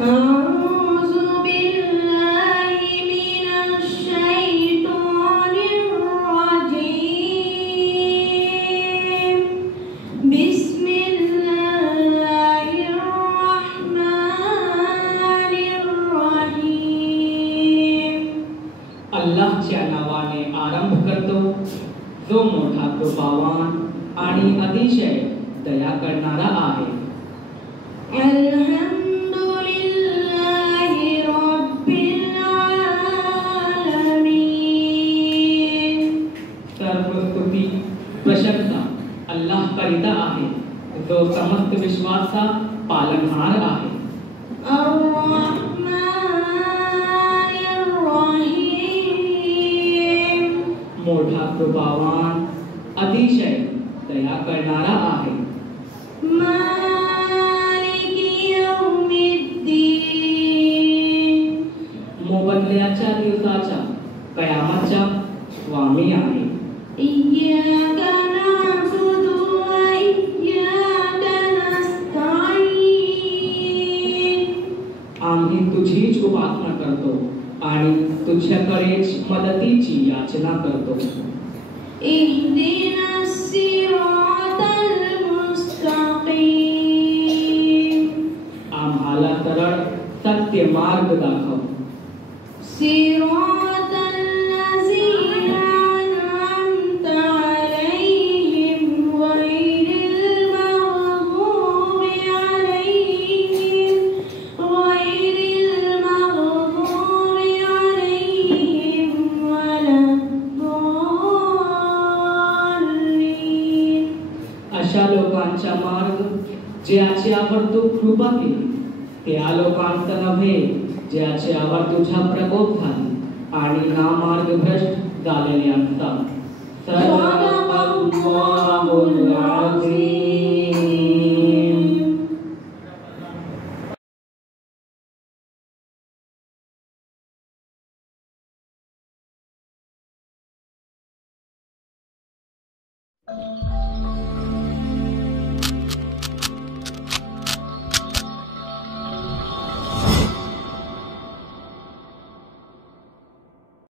أعوذ بالله من الشيطان الرجيم بسم الله الرحمن الرحيم अल्लाहच्या नावाने आरंभ करतो जो मोठा कृपावान आणि अतिशय दया करणारा आहे. अल्हम्दुलिल्लाहि रब्बिल आलमीन. सर्व स्तुती प्रशंसा अल्लाह करिता आहे जो समस्त विश्वाचा पालनहार आहे. अर्रहमानिर रहीम. मोठा कृपावान अतिशय दया करणारा आहे. मालिकी यौमिद्दीन. मोबदल्याच्या दिवसाच्या कयामतच्या स्वामी आहे. इय्याका नअबुदु व इय्याका नस्तईन. आम्ही तुझीच उपासना करतो आणि तुझ्याकडेच मदतीची याचना करतो. इहदिनस सिरातल मुस्तकीम. आम्हाला सरळ सत्य मार्ग दाखव. सिरातल लज़ीना अनअमता अलैहिम गैरिल मग़दूबि अलैहिम वलद्दॉल्लीन. अशा लोकांचा मार्ग ज्याच्यावर तू कृपा केली त्या लोकांचा नव्हे ज्याच्यावर तुझा प्रकोप झाला आणि नामार्गभ्रष्ट झालेल्यांचा. सदक़ल्लाहुल अज़ीम.